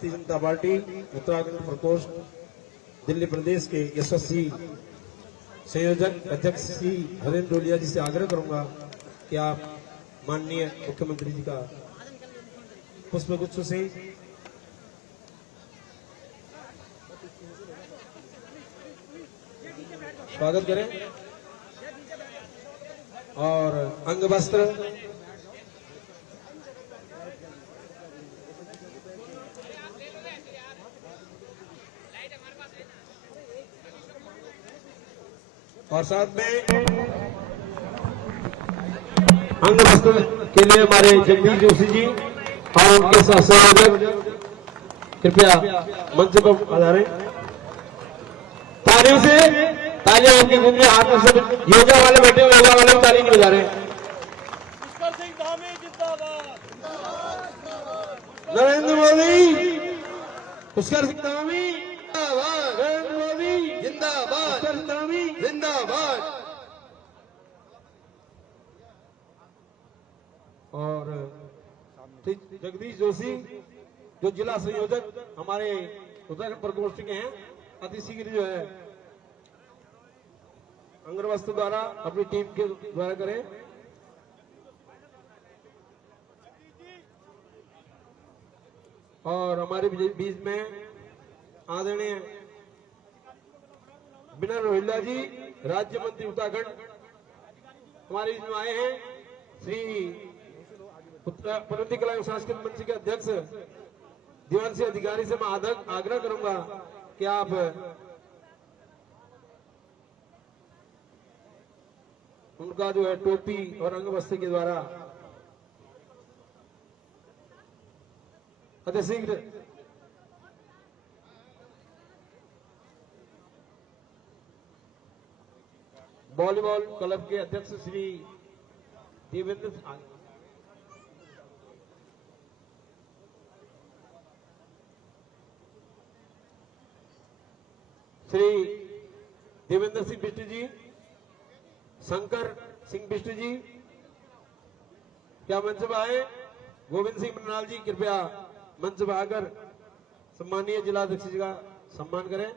Bharatiya Janata party Uttarakhand प्रकोष्ठ दिल्ली प्रदेश के यशस्वी संयोजक अध्यक्ष श्री हरेंद्र डोलिया जी से आग्रह करूंगा कि आप माननीय मुख्यमंत्री जी का पुष्पगुच्छ से स्वागत करें और अंग वस्त्र और साथ में अंग वस्त्र के लिए हमारे जगदीश जोशी जी और उनके सहयोजक कृपया मंच पर पधारें। तालियों से तालियां उनके घूमने हाथ में सब योगा वाले बैठे हुए योगा वाले ताली नहीं बजा रहे। पुष्कर सिंह धामी जिंदाबाद। नरेंद्र मोदी पुष्कर सिंह धामी जिंदाबाद। नरेंद्र मोदी जिंदाबाद। पुष्कर सिंह धामी जिंदाबाद। और जगदीश जोशी जो जिला संयोजक हमारे उत्तराखंड प्रकोष्ठ के हैं, अति शीघ्र जो है अंगवस्त्र द्वारा अपनी टीम के द्वारा करें। और हमारे बीच में आदरणीय बिनर रोहिल्ला जी राज्य मंत्री उत्तराखंड हमारे बीच में आए हैं। श्री प्रवृत्ति कला एवं सांस्कृतिक मंच के अध्यक्ष दीवान सिंह अधिकारी से मैं आग्रह करूंगा कि आप उनका जो है टोपी और अंग वस्त्र के द्वारा अति शीघ्र वॉलीबॉल क्लब के अध्यक्ष श्री देवेंद्र सिंह बिष्ट जी, शंकर सिंह बिष्ट जी क्या मंच पर आए। गोविंद सिंह मनाल जी कृपया मंच पर आकर सम्मानीय जिलाध्यक्ष जी का सम्मान करें।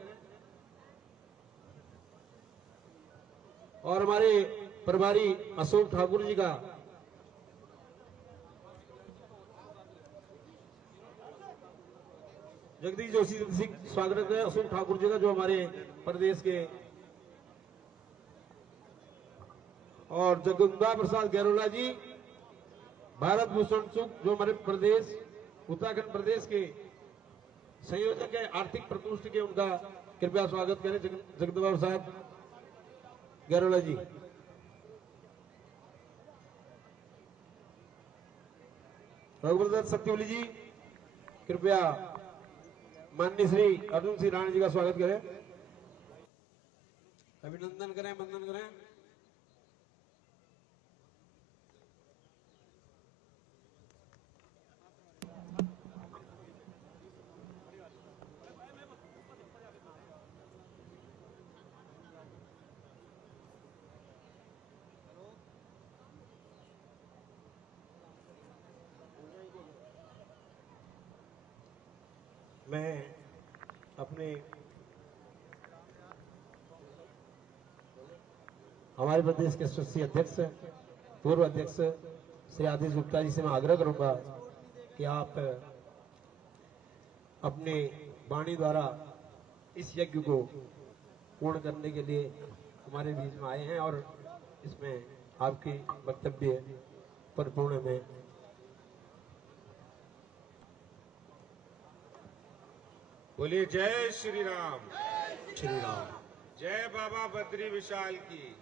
और हमारे प्रभारी अशोक ठाकुर जी का जगदीश जोशी जी स्वागत है। अशोक ठाकुर जी का जो हमारे प्रदेश के और जगदम्बा प्रसाद गैरोला जी भारत भूषण सुख जो हमारे प्रदेश उत्तराखंड प्रदेश के संयोजक है आर्थिक प्रकोष्ठ के, उनका कृपया स्वागत करें। जगदम्बा प्रसाद गैरोला जी। रघुवर सत्यवली जी कृपया माननीय श्री अर्जुन सिंह राणा जी का स्वागत करें, अभिनंदन करें, वंदन करें। मैं अपने हमारे प्रदेश के यशस्वी अध्यक्ष पूर्व अध्यक्ष श्री आदित्य गुप्ता जी से मैं आग्रह करूंगा कि आप अपने वाणी द्वारा इस यज्ञ को पूर्ण करने के लिए हमारे बीच में आए हैं और इसमें आपकी वक्तव्य परिपूर्ण में बोलिए जय श्री राम। श्री राम। जय बाबा बद्री विशाल की।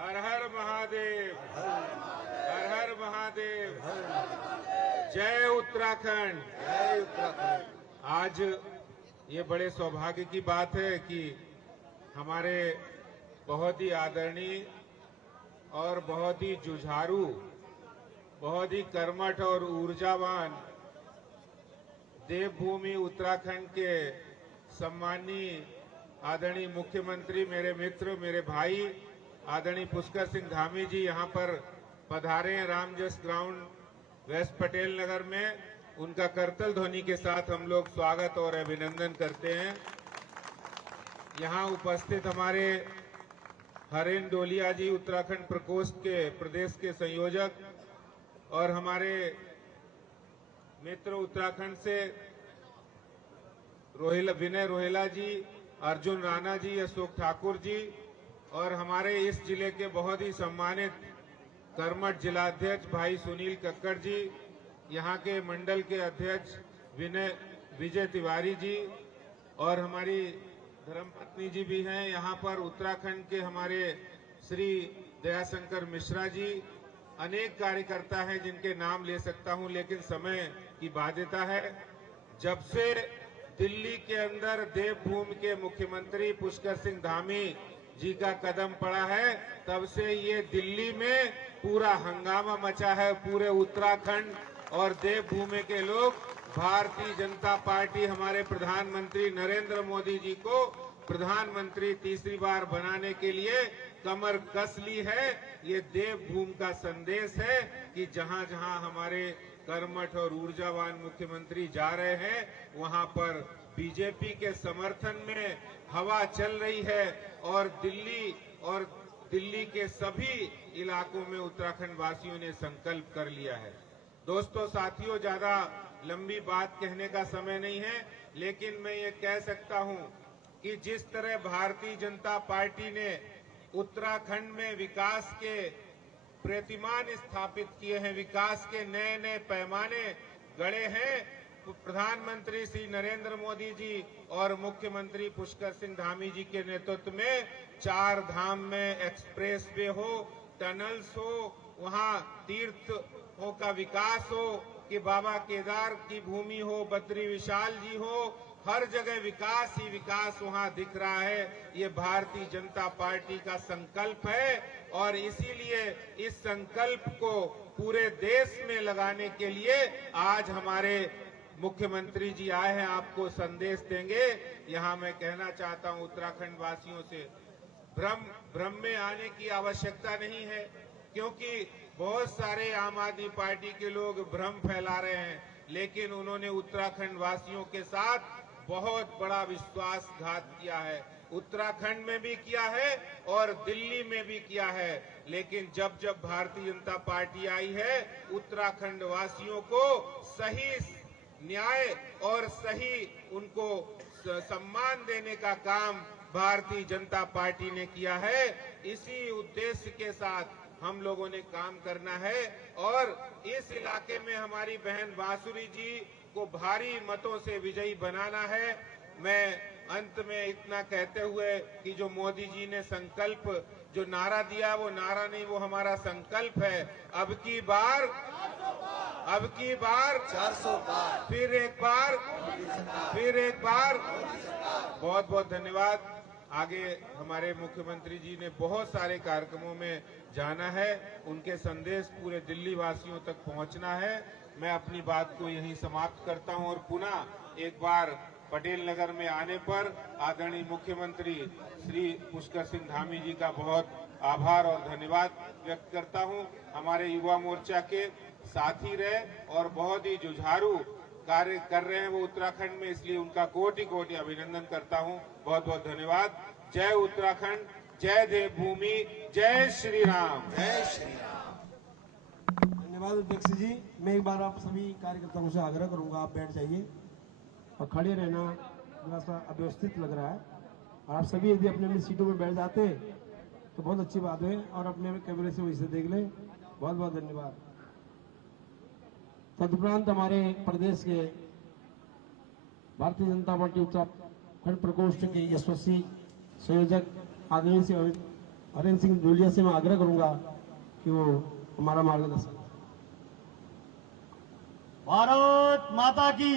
हर हर महादेव, हर हर महादेव। जय उत्तराखंड, जय उत्तराखंड। आज ये बड़े सौभाग्य की बात है कि हमारे बहुत ही आदरणीय और बहुत ही जुझारू, बहुत ही कर्मठ और ऊर्जावान देवभूमि उत्तराखंड के सम्मानीय आदरणीय मुख्यमंत्री, मेरे मित्र, मेरे भाई आदरणीय पुष्कर सिंह धामी जी यहाँ पर पधारे हैं रामजस ग्राउंड वेस्ट पटेल नगर में। उनका करतल ध्वनि के साथ हम लोग स्वागत और अभिनंदन करते हैं। यहाँ उपस्थित हमारे हरेन डोलिया जी, उत्तराखंड प्रकोष्ठ के प्रदेश के संयोजक, और हमारे मित्र उत्तराखंड से विनय रोहेला जी, अर्जुन राणा जी, अशोक ठाकुर जी, और हमारे इस जिले के बहुत ही सम्मानित कर्मठ जिलाध्यक्ष भाई सुनील कक्कड़ जी, यहाँ के मंडल के अध्यक्ष विजय तिवारी जी, और हमारी धर्मपत्नी जी भी हैं यहाँ पर। उत्तराखंड के हमारे श्री दयाशंकर मिश्रा जी, अनेक कार्यकर्ता हैं जिनके नाम ले सकता हूं, लेकिन समय की बाध्यता है। जब से दिल्ली के अंदर देवभूमि के मुख्यमंत्री पुष्कर सिंह धामी जी का कदम पड़ा है, तब से ये दिल्ली में पूरा हंगामा मचा है। पूरे उत्तराखंड और देवभूमि के लोग भारतीय जनता पार्टी हमारे प्रधानमंत्री नरेंद्र मोदी जी को प्रधानमंत्री तीसरी बार बनाने के लिए कमर कस ली है। ये देवभूमि का संदेश है कि जहां जहां हमारे कर्मठ और ऊर्जावान मुख्यमंत्री जा रहे हैं, वहां पर बीजेपी के समर्थन में हवा चल रही है, और दिल्ली के सभी इलाकों में उत्तराखंड वासियों ने संकल्प कर लिया है। दोस्तों, साथियों, ज्यादा लंबी बात कहने का समय नहीं है, लेकिन मैं ये कह सकता हूं कि जिस तरह भारतीय जनता पार्टी ने उत्तराखंड में विकास के प्रतिमान स्थापित किए हैं, विकास के नए नए पैमाने गढ़े हैं, प्रधानमंत्री श्री नरेंद्र मोदी जी और मुख्यमंत्री पुष्कर सिंह धामी जी के नेतृत्व में 4 धाम में एक्सप्रेस वे हो, टनल्स हो, वहां तीर्थों का विकास हो, कि बाबा केदार की भूमि हो, बद्री विशाल जी हो, हर जगह विकास ही विकास वहां दिख रहा है। ये भारतीय जनता पार्टी का संकल्प है, और इसीलिए इस संकल्प को पूरे देश में लगाने के लिए आज हमारे मुख्यमंत्री जी आए हैं, आपको संदेश देंगे। यहाँ मैं कहना चाहता हूँ उत्तराखंड वासियों से, भ्रम में आने की आवश्यकता नहीं है, क्योंकि बहुत सारे आम आदमी पार्टी के लोग भ्रम फैला रहे हैं, लेकिन उन्होंने उत्तराखंड वासियों के साथ बहुत बड़ा विश्वासघात किया है। उत्तराखंड में भी किया है और दिल्ली में भी किया है, लेकिन जब जब भारतीय जनता पार्टी आई है, उत्तराखंड वासियों को सही न्याय और सही उनको सम्मान देने का काम भारतीय जनता पार्टी ने किया है। इसी उद्देश्य के साथ हम लोगों ने काम करना है, और इस इलाके में हमारी बहन बांसुरी जी को भारी मतों से विजयी बनाना है। मैं अंत में इतना कहते हुए कि जो मोदी जी ने संकल्प जो नारा दिया, वो नारा नहीं, वो हमारा संकल्प है। अब की बार 400 पार, फिर एक बार। बहुत बहुत धन्यवाद। आगे हमारे मुख्यमंत्री जी ने बहुत सारे कार्यक्रमों में जाना है, उनके संदेश पूरे दिल्ली वासियों तक पहुंचना है। मैं अपनी बात को यहीं समाप्त करता हूं, और पुनः एक बार पटेल नगर में आने पर आदरणीय मुख्यमंत्री श्री पुष्कर सिंह धामी जी का बहुत आभार और धन्यवाद व्यक्त करता हूं। हमारे युवा मोर्चा के साथी रहे और बहुत ही जुझारू कार्य कर रहे हैं वो उत्तराखंड में, इसलिए उनका कोटि कोटि अभिनंदन करता हूं। बहुत बहुत धन्यवाद। जय उत्तराखंड, जय देवभूमि, जय श्री राम। जय श्री राम। धन्यवाद अध्यक्ष जी। मैं एक बार आप सभी कार्यकर्ताओं से आग्रह करूंगा, आप बैठ जाइए और खड़े रहना थोड़ा सा अव्यवस्थित लग रहा है, और आप सभी यदि अपने अपनी सीटों में बैठ जाते तो बहुत अच्छी बात है, और अपने कैमरे से वैसे देख लें। बहुत बहुत धन्यवाद। तदुपरांत हमारे प्रदेश के भारतीय जनता पार्टी उत्तराखंड प्रकोष्ठ के यशस्वी संयोजक आदरणीय श्री हरेन सिंह डोलिया से मैं आग्रह करूंगा कि वो हमारा मार्गदर्शन। भारत माता की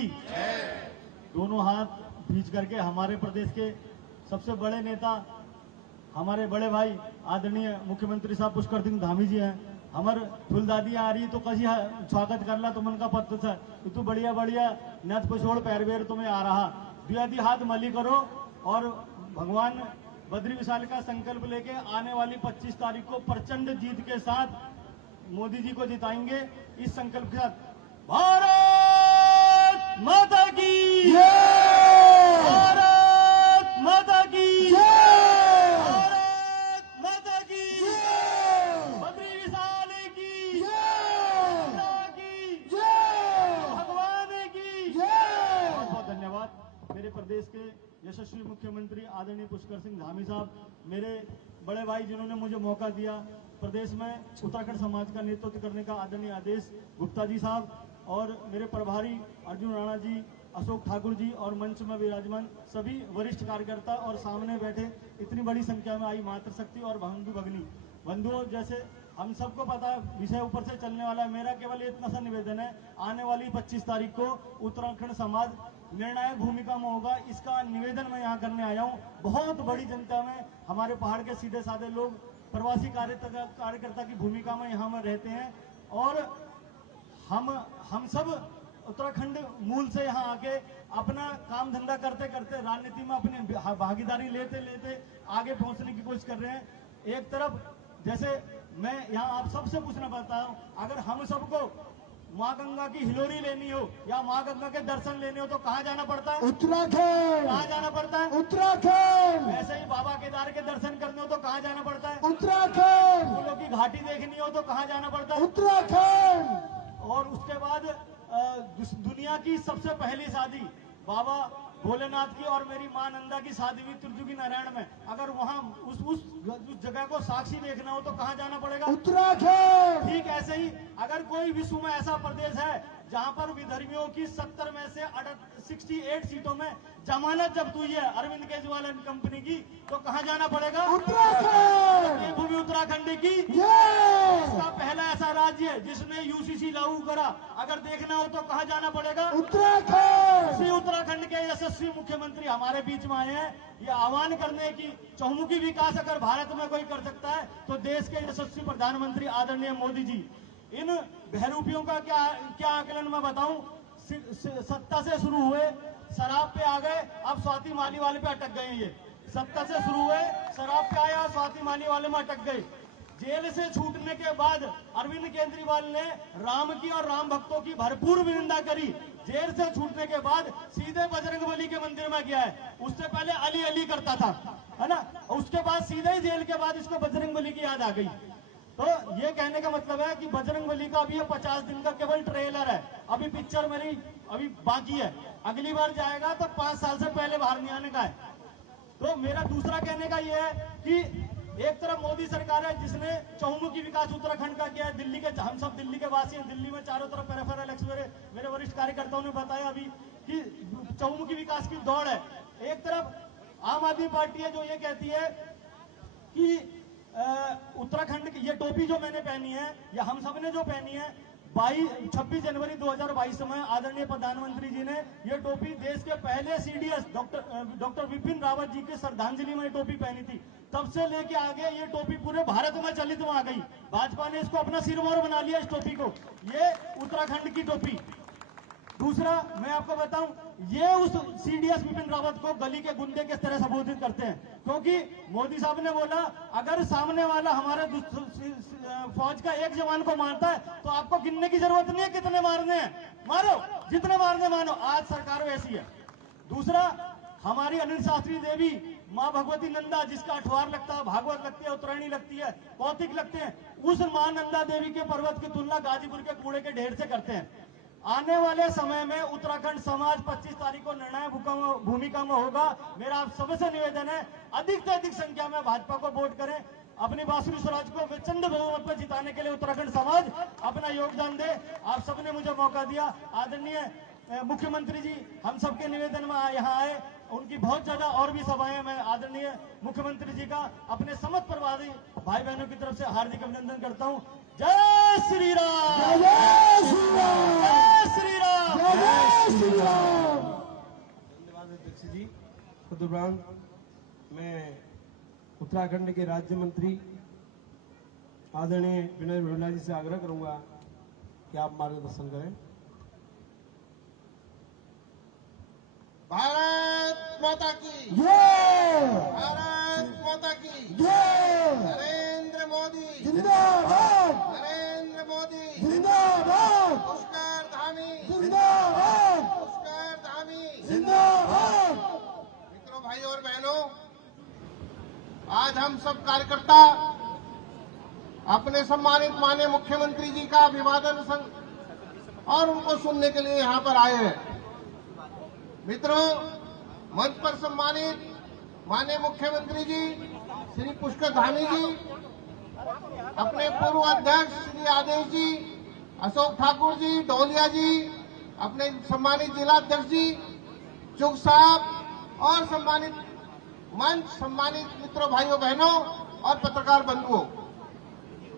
दोनों हाथ बीच करके हमारे प्रदेश के सबसे बड़े नेता, हमारे बड़े भाई आदरणीय मुख्यमंत्री साहब पुष्कर सिंह धामी जी हैं। हमार फुलदादी आ रही तो कसी स्वागत करला तो मन का पत्त था तू बढ़िया बढ़िया नथ पछोड़ पैर बेर तुम्हें आ रहा दुआदी हाथ मली करो, और भगवान बद्री विशाल का संकल्प लेके आने वाली 25 तारीख को प्रचंड जीत के साथ मोदी जी को जिताएंगे। इस संकल्प के साथ भारत माता की जय भारत माता की जय भारत माता की जय बद्री विशाल की जय माता की जय भगवान की जय बहुत बहुत धन्यवाद। मेरे प्रदेश के यशस्वी मुख्यमंत्री आदरणीय पुष्कर सिंह धामी साहब, मेरे बड़े भाई जिन्होंने मुझे मौका दिया प्रदेश में उत्तराखंड समाज का नेतृत्व करने का, आदरणीय आदेश गुप्ता जी साहब, और मेरे प्रभारी अर्जुन राणा जी, अशोक ठाकुर जी, और मंच में विराजमान सभी वरिष्ठ कार्यकर्ता और सामने बैठे इतनी बड़ी संख्या में आई मातृशक्ति और बंधु भगनी बंधुओं, जैसे हम सबको पता है विषय ऊपर से चलने वाला है। मेरा केवल इतना सा निवेदन है, आने वाली 25 तारीख को उत्तराखंड समाज निर्णायक भूमिका में होगा, इसका निवेदन मैं यहाँ करने आया हूँ। बहुत बड़ी जनता में हमारे पहाड़ के सीधे साधे लोग प्रवासी कार्यकर्ता की भूमिका में यहाँ में रहते हैं, और हम सब उत्तराखंड मूल से यहाँ आके अपना काम धंधा करते करते राजनीति में अपनी भागीदारी लेते लेते आगे पहुंचने की कोशिश कर रहे हैं। एक तरफ जैसे मैं यहाँ आप सबसे पूछना चाहता हूँ, अगर हम सबको माँ गंगा की हिलोरी लेनी हो या माँ गंगा के दर्शन लेने हो तो कहाँ जाना पड़ता है? उत्तराखंड कहाँ जाना पड़ता है? उत्तराखंड वैसे ही बाबा केदार के दर्शन करने हो तो कहाँ जाना पड़ता है? उत्तराखंड फूलों की घाटी देखनी हो तो कहाँ जाना पड़ता है? उत्तराखंड और उसके बाद दुनिया की सबसे पहली शादी बाबा भोलेनाथ की और मेरी मां नंदा की शादी हुई त्रिजुगी नारायण में। अगर वहां उस जगह को साक्षी देखना हो तो कहाँ जाना पड़ेगा? उत्तराखंड। ठीक ऐसे ही अगर कोई विश्व में ऐसा प्रदेश है जहां पर विधर्मियों की 70 में से 68 सीटों में जमानत जब्त हुई है अरविंद केजरीवाल एंड कंपनी की, तो कहाँ जाना पड़ेगा? उत्तराखंड। ये भूमि उत्तराखंड की जय इसका पहला ऐसा राज्य है जिसने यूसीसी लागू करा। अगर देखना हो तो कहाँ जाना पड़ेगा? उत्तराखंड। श्री उत्तराखंड के यशस्वी मुख्यमंत्री हमारे बीच में आए हैं, ये आह्वान करने की चहुमुखी विकास अगर भारत में कोई कर सकता है तो देश के यशस्वी प्रधानमंत्री आदरणीय मोदी जी। इन बहरूपियों का क्या आकलन मैं बताऊं, सत्ता से शुरू हुए शराब पे आ गए, अब स्वाति माली वाले पे अटक गए। ये सत्ता से शुरू हुए शराब पे आया, स्वाति माली वाले में अटक गए। जेल से छूटने के बाद अरविंद केजरीवाल ने राम की और राम भक्तों की भरपूर निंदा करी। जेल से छूटने के बाद सीधे बजरंगबली के मंदिर में गया है। उससे पहले अली अली करता था, है ना, उसके बाद सीधे ही जेल के बाद इसको बजरंगबली की याद आ गई। तो ये कहने का मतलब है कि बजरंगबली का अभी ये 50 दिन का केवल ट्रेलर है, अभी पिक्चर मेरी अभी बाकी है। अगली बार जाएगा तो 5 साल से पहले बाहर नहीं आने का है। तो मेरा दूसरा कहने का ये है कि एक तरफ मोदी सरकार है जिसने चहुमुखी विकास उत्तराखंड का किया है। दिल्ली के हम सब दिल्ली के वासी हैं, दिल्ली में चारों तरफ पेरिफेरल एक्सप्रेस, मेरे वरिष्ठ कार्यकर्ताओं ने बताया अभी कि चहुमुखी विकास की दौड़ है। एक तरफ आम आदमी पार्टी है जो ये कहती है कि उत्तराखंड की ये टोपी जो मैंने पहनी है या हम सब ने जो पहनी है, 26 जनवरी 2022 में आदरणीय प्रधानमंत्री जी ने ये टोपी देश के पहले सीडीएस डॉक्टर विपिन रावत जी के श्रद्धांजलि में ये टोपी पहनी थी। तब से लेके आगे ये टोपी पूरे भारत में चलित में आ गई। भाजपा ने इसको अपना सिरमौर बना लिया इस टोपी को, ये उत्तराखंड की टोपी। दूसरा मैं आपको बताऊं, ये उस सीडीएस विपिन रावत को गली के गुंडे किस तरह संबोधित करते हैं, क्योंकि मोदी साहब ने बोला अगर सामने वाला हमारे फौज का एक जवान को मारता है तो आपको गिनने की जरूरत नहीं है कितने मारने हैं, मारो, जितने मारने मानो। आज सरकार वैसी है। दूसरा, हमारी अनिल शास्त्री देवी, माँ भगवती नंदा, जिसका अठवार लगता है, भागवत लगती है, उत्तरायणी लगती है, कौतिक लगते हैं, उस माँ नंदा देवी के पर्वत की तुलना गाजीपुर के कूड़े के ढेर से करते हैं। आने वाले समय में उत्तराखंड समाज 25 तारीख को निर्णायक भूमिका में होगा। मेरा आप सबसे निवेदन है अधिक से अधिक संख्या में भाजपा को वोट करें, अपनी बांसुरी स्वराज को प्रचंड बहुमत पर जिताने के लिए उत्तराखंड समाज अपना योगदान दे। आप सबने मुझे मौका दिया। आदरणीय मुख्यमंत्री जी हम सबके निवेदन में यहाँ आए, उनकी बहुत ज्यादा और भी सभाएं, मैं आदरणीय मुख्यमंत्री जी का अपने समस्त प्रवासी भाई बहनों की तरफ से हार्दिक अभिनंदन करता हूँ। जय श्री राम, जय श्री राम, जय श्री राम, जय श्री राम। धन्यवाद अध्यक्ष जी। खुदुरान मैं उत्तराखंड के राज्य मंत्री आदरणीय विनय रोहला जी से आग्रह करूंगा कि आप मार्गदर्शन करें। भारत माता की जय, भारत माता की जय, नरेंद्र मोदी जिंदाबाद, नरेंद्र मोदी जिंदाबाद, पुष्कर धामी जिंदाबाद, पुष्कर भाइयों और बहनों, आज हम सब कार्यकर्ता अपने सम्मानित माननीय मुख्यमंत्री जी का अभिवादन और उनको सुनने के लिए यहाँ पर आए हैं। मित्रों, मंच पर सम्मानित माननीय मुख्यमंत्री जी श्री पुष्कर धामी जी, अपने पूर्व अध्यक्ष श्री आदेश जी, अशोक ठाकुर जी, डोलिया जी, अपने सम्मानित जिला अध्यक्ष जी, चुग साहब और सम्मानित मंच, सम्मानित मित्रों, भाइयों बहनों और पत्रकार बंधुओं।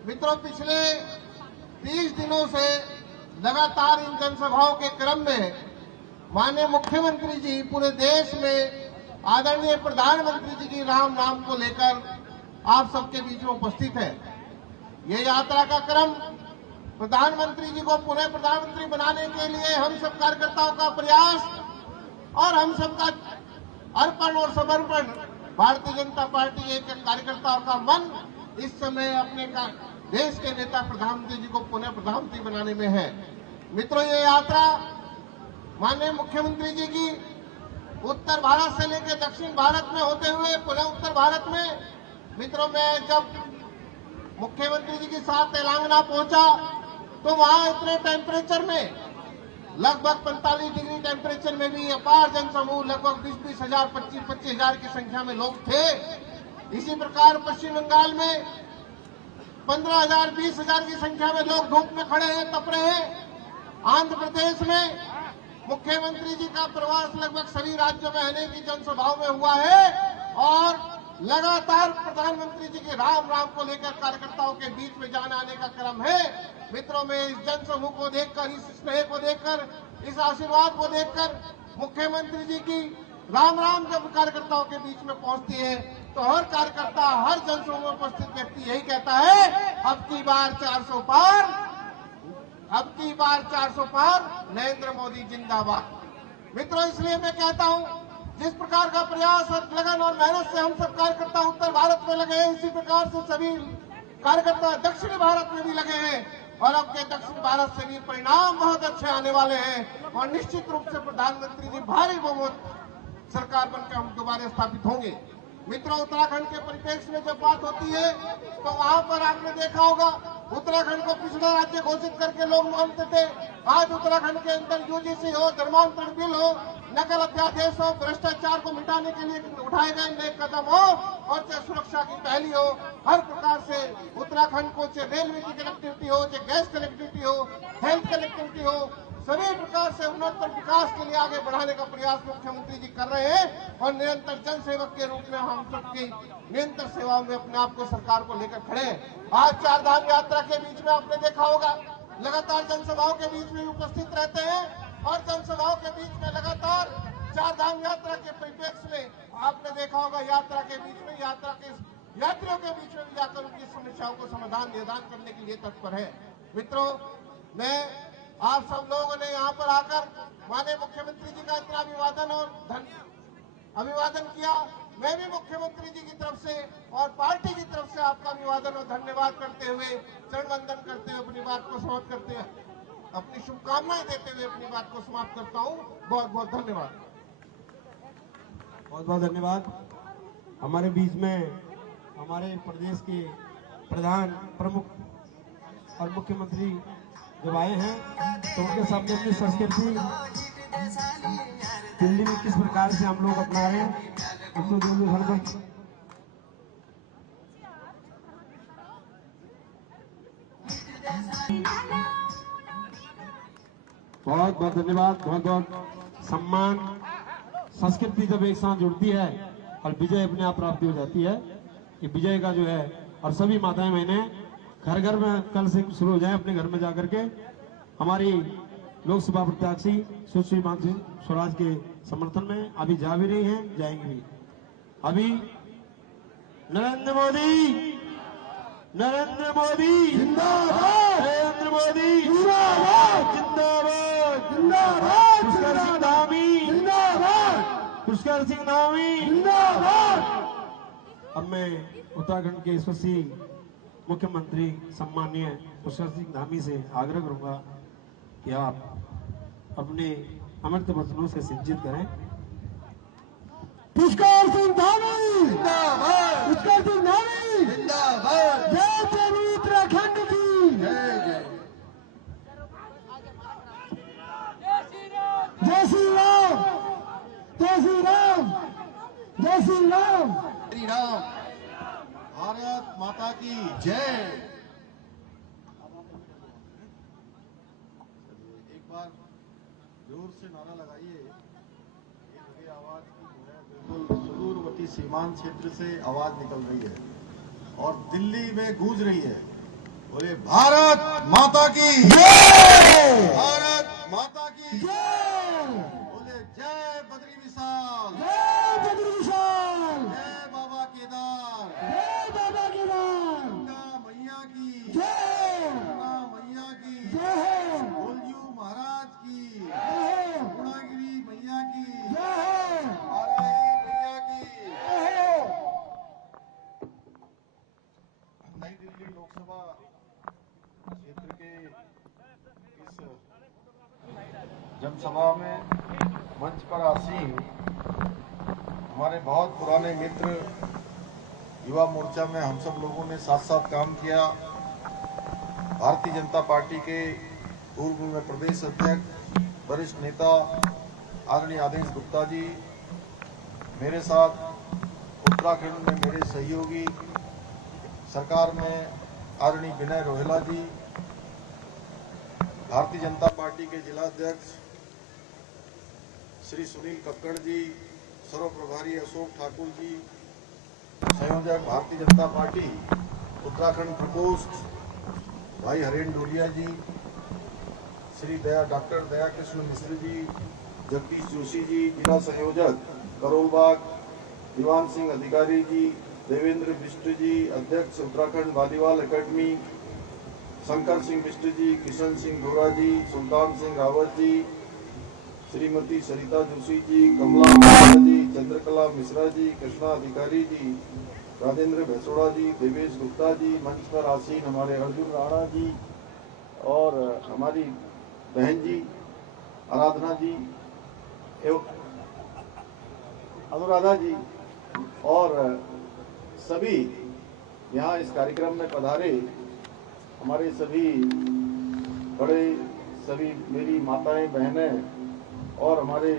मित्रों, पिछले 30 दिनों से लगातार इन जनसभाओं के क्रम में माननीय मुख्यमंत्री जी पूरे देश में आदरणीय प्रधानमंत्री जी की राम नाम को लेकर आप सबके बीच में उपस्थित है। ये यात्रा का क्रम प्रधानमंत्री जी को पुनः प्रधानमंत्री बनाने के लिए हम सब कार्यकर्ताओं का प्रयास और हम सबका अर्पण और समर्पण, भारतीय जनता पार्टी के कार्यकर्ताओं का मन इस समय अपने देश के नेता प्रधानमंत्री जी को पुनः प्रधानमंत्री बनाने में है। मित्रों, ये यात्रा माननीय मुख्यमंत्री जी की उत्तर भारत से लेकर दक्षिण भारत में होते हुए पुनः उत्तर भारत में। मित्रों, मैं जब मुख्यमंत्री जी के साथ तेलंगाना पहुंचा तो वहां इतने टेम्परेचर में, लगभग 45 डिग्री टेम्परेचर में भी अपार जनसमूह, लगभग 20-20 हजार, 25-25 हजार की संख्या में लोग थे। इसी प्रकार पश्चिम बंगाल में 15,000, 20,000 की संख्या में लोग धूप में खड़े हैं, तप रहे हैं। आंध्र प्रदेश में मुख्यमंत्री जी का प्रवास लगभग सभी राज्यों में अनेक जनसभाओं में हुआ है और लगातार प्रधानमंत्री जी के राम नाम को लेकर कार्यकर्ताओं के बीच में जाने आने का क्रम है। मित्रों, में इस जनसमूह को देखकर, इस स्नेह को देखकर, इस आशीर्वाद को देखकर मुख्यमंत्री जी की राम राम जब कार्यकर्ताओं के बीच में पहुंचती है तो हर कार्यकर्ता, हर जनसमूह में उपस्थित व्यक्ति यही कहता है, अब की बार 400 पार, अब की बार 400 पार, नरेंद्र मोदी जिंदाबाद। मित्रों, इसलिए मैं कहता हूं, जिस प्रकार का प्रयास और लगन और मेहनत से हम सब कार्यकर्ता उत्तर भारत में लगे हैं, इसी प्रकार से सभी कार्यकर्ता दक्षिणी भारत में भी लगे हैं और अब के दक्षिण भारत से भी परिणाम बहुत अच्छे आने वाले हैं और निश्चित रूप से प्रधानमंत्री जी भारी बहुमत सरकार बनकर हम दोबारा स्थापित होंगे। मित्रों, उत्तराखंड के परिप्रेक्ष्य में जब बात होती है तो वहां पर आपने देखा होगा, उत्तराखंड को पिछड़ा राज्य घोषित करके लोग मानते थे। आज उत्तराखंड के अंदर यूजीसी हो, धर्मांतरण बिल हो, नकल अध्यादेश हो, भ्रष्टाचार को मिटाने के लिए उठाए गए नए कदम हो और चाहे सुरक्षा की पहली हो, हर प्रकार से उत्तराखंड को चाहे रेलवे की कनेक्टिविटी हो, चाहे गैस कनेक्टिविटी हो, हेल्थ कनेक्टिविटी हो, सभी प्रकार से उन्नत विकास के लिए आगे बढ़ाने का प्रयास मुख्यमंत्री जी कर रहे हैं और निरंतर जन सेवक के रूप में हम सबकी निरंतर सेवाओं में अपने आप को सरकार को लेकर खड़े हैं। आज चार धाम यात्रा के बीच में आपने देखा होगा, लगातार जनसभाओं के बीच में उपस्थित रहते हैं और जनसभाओं के बीच में लगातार चार धाम यात्रा के परिप्रेक्ष्य में आपने देखा होगा, यात्रा के बीच में, यात्रा के यात्रियों के बीच में जाकर उनकी समस्याओं को समाधान निदान करने के लिए तत्पर है। मित्रों, मैं आप सब लोगों ने यहाँ पर आकर माननीय मुख्यमंत्री जी का इतना अभिवादन किया। मैं भी मुख्यमंत्री जी की तरफ से और पार्टी की तरफ से आपका अभिवादन और धन्यवाद करते हुए, चरण वंदन करते हुए अपनी बात को समाप्त करते हैं, अपनी शुभकामनाएं देते हुए अपनी बात को समाप्त करता हूँ। बहुत बहुत धन्यवाद। बहुत बहुत धन्यवाद। हमारे बीच में हमारे प्रदेश के प्रधान प्रमुख और मुख्यमंत्री जब आए हैं तो उनके सामने अपनी संस्कृति दिल्ली में किस प्रकार से हम लोग अपना रहे हैं उसको बहुत बहुत धन्यवाद। बहुत बहुत सम्मान। संस्कृति जब एक साथ जुड़ती है और विजय अपने आप प्राप्ति हो जाती है, ये विजय का जो है, और सभी माताएं बहनें घर घर में कल से शुरू हो जाए अपने घर में जाकर के हमारी लोकसभा प्रत्याशी सुश्री स्वराज के समर्थन में अभी जा भी रही हैं, जाएंगे भी। अभी नरेंद्र मोदी जिंदाबाद, नरेंद्र मोदी जिंदाबाद, जिंदाबाद, जिंदाबाद, पुष्कर सिंह धामी, जिंदाबाद, पुष्कर सिंह धामी जिंदाबाद। अब मैं उत्तराखंड के यशस्वी मुख्यमंत्री सम्माननीय पुष्कर सिंह धामी से आग्रह करूंगा कि आप अपने अमृत वचनों से सिंचित करें। पुष्कर सिंह धामी, जिंदाबाद पुष्कर सिंह धामी, जिंदाबाद जय जय उत्तराखंड की, जय जय जय श्री राम, जय श्री राम, जय श्री राम। श्री राम। भारत माता की जय। एक बार जोर से नारा लगाइए। ये मेरी आवाज की जो है बिल्कुल सुदूरवर्ती सीमांत क्षेत्र से आवाज निकल रही है और दिल्ली में गूंज रही है। बोले भारत माता की जय, भारत माता की जय, बोले जय बद्री विशाल, जय बद्री विशाल, जय बाबा केदार, जय बाबा केदार, गंगा मैया की जय, गंगा मैया की, जय, बोलजू महाराज की, जय, पूर्णागिरी मैया की, जय, वाराही मैया की। जय। नई दिल्ली लोकसभा क्षेत्र के इस जनसभा में मंच पर आसीन हमारे बहुत पुराने मित्र युवा मोर्चा में हम सब लोगों ने साथ साथ काम किया। भारतीय जनता पार्टी के पूर्व में प्रदेश अध्यक्ष वरिष्ठ नेता आदरणीय आदेश गुप्ता जी, मेरे साथ उत्तराखंड में मेरे सहयोगी सरकार में आदरणीय विनय रोहेला जी, भारतीय जनता पार्टी के जिलाध्यक्ष श्री सुनील कक्कड़ जी, सर्व प्रभारी अशोक ठाकुर जी, संयोजक भारतीय जनता पार्टी उत्तराखंड प्रकोष्ठ भाई हरेन डोलिया जी, श्री डॉक्टर दया कृष्ण मिश्र जी, जगदीश जोशी जी, जिला संयोजक करोलबाग दीवान सिंह अधिकारी जी, देवेंद्र बिष्ट जी, अध्यक्ष उत्तराखंड वॉलीबॉल एकेडमी, शंकर सिंह बिष्ट जी, किशन सिंह गोरा जी, सुल्तान सिंह रावत जी, श्रीमती सरिता जोशी जी, कमला मिश्रा जी, चंद्रकला मिश्रा जी, कृष्णा अधिकारी जी, राजेंद्र भैसोड़ा जी, देवेश गुप्ता जी, मंच पर आसीन हमारे अर्जुन राणा जी और हमारी बहन जी आराधना जी एवं अनुराधा जी और सभी यहाँ इस कार्यक्रम में पधारे हमारे सभी बड़े, सभी मेरी माताएं बहनें और हमारे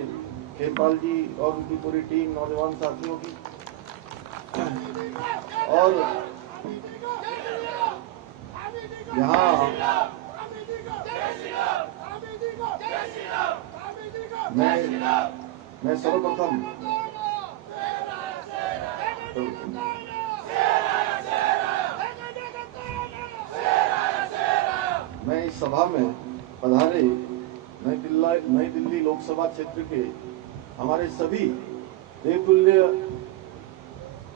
खेमपाल जी और उनकी पूरी टीम नौजवान साथियों की और यहाँ मैं सर्वप्रथम मैं इस सभा में पधारे नई दिल्ली लोकसभा क्षेत्र के हमारे सभी देवतुल्य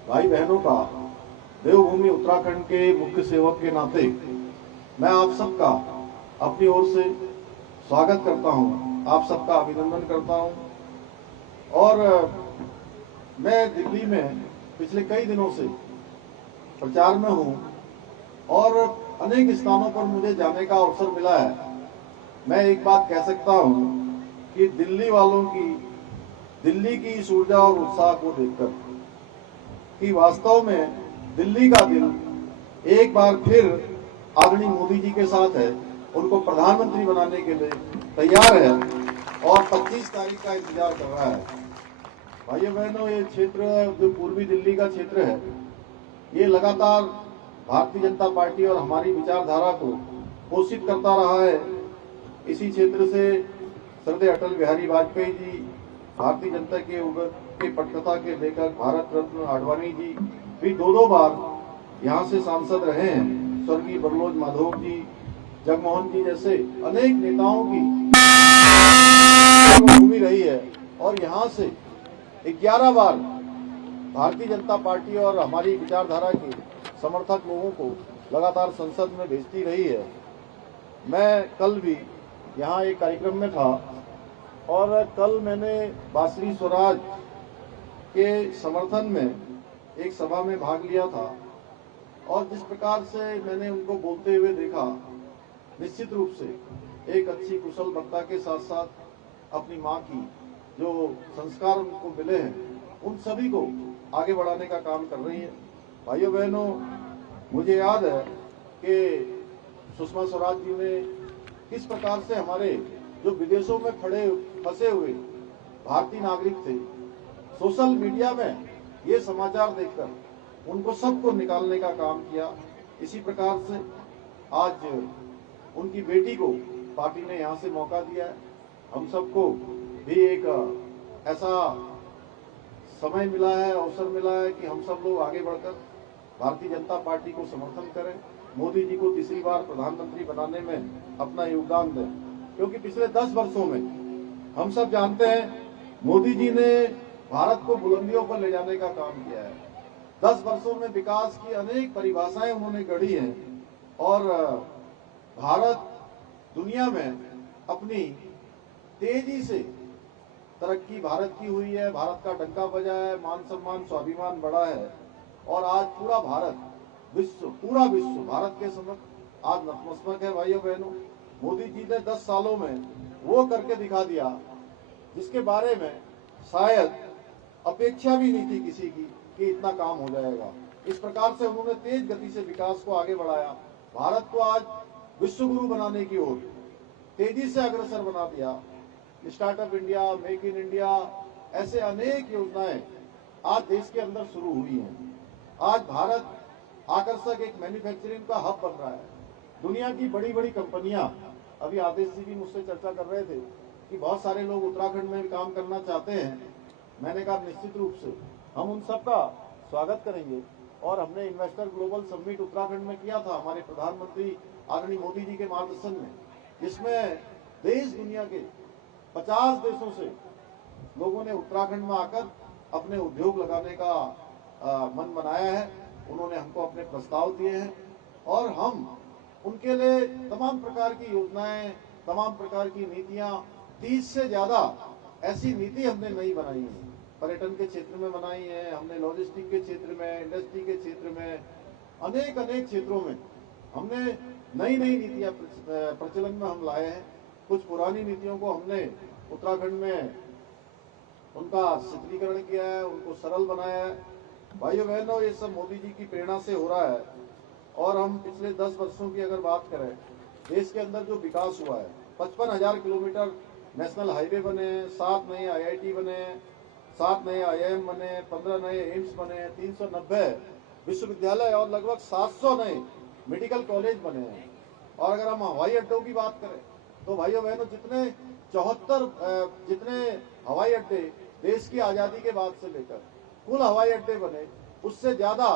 भाई बहनों का देवभूमि उत्तराखंड के मुख्य सेवक के नाते मैं आप सबका अपनी ओर से स्वागत करता हूं, आप सबका अभिनंदन करता हूं। और मैं दिल्ली में पिछले कई दिनों से प्रचार में हूं और अनेक स्थानों पर मुझे जाने का अवसर मिला है। मैं एक बात कह सकता हूं कि दिल्ली वालों की, दिल्ली की इस ऊर्जा और उत्साह को देखकर कि वास्तव में दिल्ली का दिल एक बार फिर आदरणीय मोदी जी के साथ है, उनको प्रधानमंत्री बनाने के लिए तैयार है और 25 तारीख का इंतजार कर रहा है। भाइयों बहनों, ये क्षेत्र जो पूर्वी दिल्ली का क्षेत्र है, ये लगातार भारतीय जनता पार्टी और हमारी विचारधारा को पोषित करता रहा है। इसी क्षेत्र से श्रद्धेय अटल बिहारी वाजपेयी जी, भारतीय जनता के पटकथा के लेखक भारत रत्न आडवाणी जी भी दो बार यहाँ से सांसद रहे हैं। स्वर्गीय बरलोज माधव जी, जगमोहन जी जैसे अनेक नेताओं की भूमि रही है और यहाँ से 11 बार भारतीय जनता पार्टी और हमारी विचारधारा के समर्थक लोगों को लगातार संसद में भेजती रही है। मैं कल भी यहाँ एक कार्यक्रम में था और कल मैंने बासरी स्वराज के समर्थन में एक सभा में भाग लिया था और जिस प्रकार से मैंने उनको बोलते हुए देखा, निश्चित रूप से एक अच्छी कुशल वक्ता के साथ साथ अपनी माँ की जो संस्कार उनको मिले हैं उन सभी को आगे बढ़ाने का काम कर रही है। भाइयों बहनों, मुझे याद है कि सुषमा स्वराज जी ने किस प्रकार से हमारे जो विदेशों में फंसे हुए भारतीय नागरिक थे, सोशल मीडिया में ये समाचार देखकर उनको सबको निकालने का काम किया। इसी प्रकार से आज उनकी बेटी को पार्टी ने यहाँ से मौका दिया है। हम सबको भी एक ऐसा समय मिला है, अवसर मिला है कि हम सब लोग आगे बढ़कर भारतीय जनता पार्टी को समर्थन करें, मोदी जी को तीसरी बार प्रधानमंत्री बनाने में अपना योगदान दें। क्योंकि पिछले 10 वर्षों में हम सब जानते हैं मोदी जी ने भारत को बुलंदियों पर ले जाने का काम किया है। 10 वर्षों में विकास की अनेक परिभाषाएं उन्होंने गढ़ी हैं और भारत दुनिया में अपनी तेजी से तरक्की भारत की हुई है, भारत का डंका बजा है, मान सम्मान स्वाभिमान बढ़ा है और आज पूरा विश्व भारत के समक्ष आज नतमस्तक है। भाइयों बहनों, मोदी जी ने 10 सालों में वो करके दिखा दिया जिसके बारे में शायद अपेक्षा भी नहीं थी किसी की कि इतना काम हो जाएगा। इस प्रकार से उन्होंने तेज गति से विकास को आगे बढ़ाया, भारत को आज विश्व गुरु बनाने की ओर तेजी से अग्रसर बना दिया। Startup India, make in India, ऐसे अनेक योजनाएं आज देश के अंदर शुरू हुई हैं। आज भारत आकर्षक एक मैन्युफैक्चरिंग का हब बन रहा है। दुनिया की बड़ी बड़ी कंपनियां, अभी आदेश जी भी मुझसे चर्चा कर रहे थे कि बहुत सारे लोग उत्तराखंड में काम करना चाहते हैं। मैंने कहा निश्चित रूप से हम उन सब का स्वागत करेंगे और हमने इन्वेस्टर ग्लोबल समिट उत्तराखंड में किया था हमारे प्रधानमंत्री आदरणीय मोदी जी के मार्गदर्शन में, जिसमें देश दुनिया के 50 देशों से लोगों ने उत्तराखंड में आकर अपने उद्योग लगाने का मन बनाया है। उन्होंने हमको अपने प्रस्ताव दिए हैं और हम उनके लिए तमाम प्रकार की योजनाएं, तमाम प्रकार की नीतियां, 30 से ज्यादा ऐसी नीति हमने नई बनाई है। पर्यटन के क्षेत्र में बनाई है हमने, लॉजिस्टिक के क्षेत्र में, इंडस्ट्री के क्षेत्र में, अनेक क्षेत्रों में हमने नई नीतियां प्रचलन में हम लाए हैं। कुछ पुरानी नीतियों को हमने उत्तराखंड में उनका शिथिलीकरण किया है, उनको सरल बनाया है। भाइयों बहनों, ये सब मोदी जी की प्रेरणा से हो रहा है। और हम पिछले 10 वर्षों की अगर बात करें, देश के अंदर जो विकास हुआ है, 55,000 किलोमीटर नेशनल हाईवे बने, 7 नए IIT बने, 7 नए IIM बने, 15 नए एम्स बने, 390 विश्वविद्यालय और लगभग 700 नए मेडिकल कॉलेज बने हैं। और अगर हम हवाई अड्डों की बात करें तो भाइयों बहनों, जितने हवाई अड्डे देश की आजादी के बाद से लेकर कुल हवाई अड्डे बने, उससे ज्यादा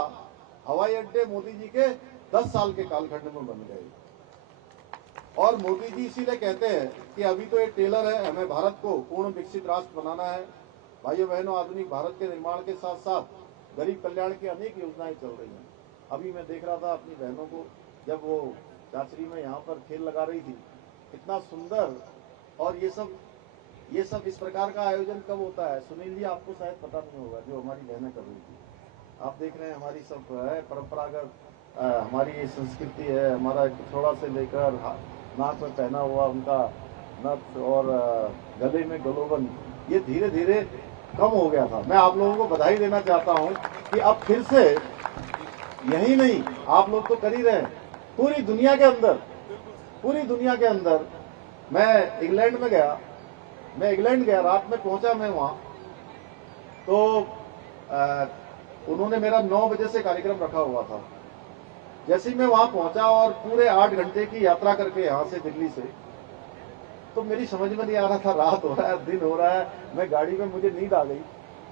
हवाई अड्डे मोदी जी के 10 साल के कालखंड में बन गए। और मोदी जी इसीलिए कहते हैं कि अभी तो ये टेलर है, हमें भारत को पूर्ण विकसित राष्ट्र बनाना है। भाइयों बहनों, आधुनिक भारत के निर्माण के साथ साथ गरीब कल्याण की अनेक योजनाएं चल रही हैं। अभी मैं देख रहा था अपनी बहनों को, जब वो चाचरी में यहाँ पर खेल लगा रही थी, इतना सुंदर। और ये सब इस प्रकार का आयोजन कब होता है सुनील जी, आपको शायद पता नहीं होगा, जो हमारी बहनें कर रही थी। आप देख रहे हैं हमारी सब है परंपरागत, हमारी ये संस्कृति है। हमारा पिछोड़ा से लेकर नाक में पहना हुआ उनका नथ और गले में गलोबन, ये धीरे धीरे कम हो गया था। मैं आप लोगों को बधाई देना चाहता हूं कि अब फिर से, यही नहीं आप लोग तो कर ही रहे हैं, पूरी दुनिया के अंदर। मैं इंग्लैंड गया, रात में पहुंचा मैं वहां, तो उन्होंने मेरा 9 बजे से कार्यक्रम रखा हुआ था। जैसे ही मैं वहां पहुंचा और पूरे 8 घंटे की यात्रा करके यहाँ से दिल्ली से, तो मेरी समझ में नहीं आ रहा था रात हो रहा है दिन हो रहा है। मैं गाड़ी में, मुझे नींद आ गई।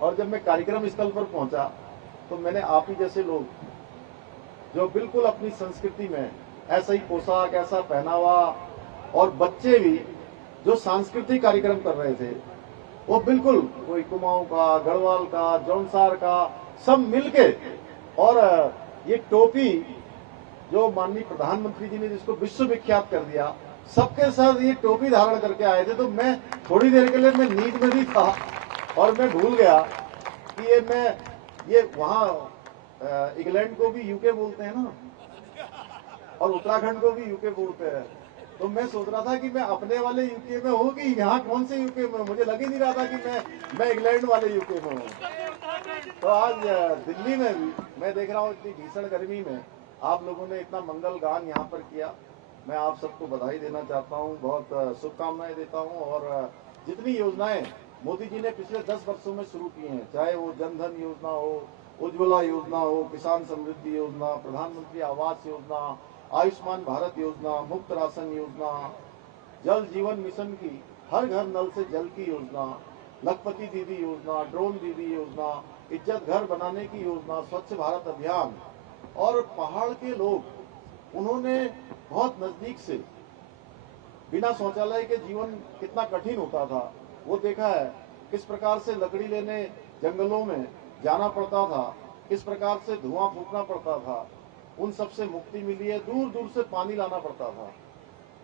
और जब मैं कार्यक्रम स्थल पर पहुंचा तो मैंने आप ही जैसे लोग जो बिल्कुल अपनी संस्कृति में ऐसा ही पोशाक, ऐसा पहनावा, और बच्चे भी जो सांस्कृतिक कार्यक्रम कर रहे थे, वो बिल्कुल कोई कुमाऊं का, गढ़वाल का, जौनसार का, सब मिलके, और ये टोपी जो माननीय प्रधानमंत्री जी ने जिसको विश्व विख्यात कर दिया, सबके साथ ये टोपी धारण करके आए थे। तो मैं थोड़ी देर के लिए मैं नींद में भी था और मैं भूल गया कि ये वहां इंग्लैंड को भी यूके बोलते हैं ना, और उत्तराखंड को भी यूके बोलते हैं। तो मैं सोच रहा था कि मैं अपने वाले यूके में हूँ कि यहाँ कौन से यूके में, मुझे लग ही नहीं रहा था कि मैं इंग्लैंड वाले यूके में हूँ। तो आज दिल्ली में भी मैं देख रहा हूँ इतनी भीषण गर्मी में आप लोगों ने इतना मंगल गान यहाँ पर किया। मैं आप सबको बधाई देना चाहता हूँ, बहुत शुभकामनाएं देता हूँ। और जितनी योजनाएं मोदी जी ने पिछले 10 वर्षों में शुरू की हैं, चाहे वो जनधन योजना हो, उज्ज्वला योजना हो, किसान समृद्धि योजना, प्रधानमंत्री आवास योजना, आयुष्मान भारत योजना, मुफ्त राशन योजना, जल जीवन मिशन की हर घर नल से जल की योजना, लखपति दीदी योजना, ड्रोन दीदी योजना, इज्जत घर बनाने की योजना, स्वच्छ भारत अभियान। और पहाड़ के लोग उन्होंने बहुत नजदीक से बिना शौचालय के जीवन कितना कठिन होता था वो देखा है। किस प्रकार से लकड़ी लेने जंगलों में जाना पड़ता था, किस प्रकार से धुआं फूकना पड़ता था, उन सब से मुक्ति मिली है। दूर दूर से पानी लाना पड़ता था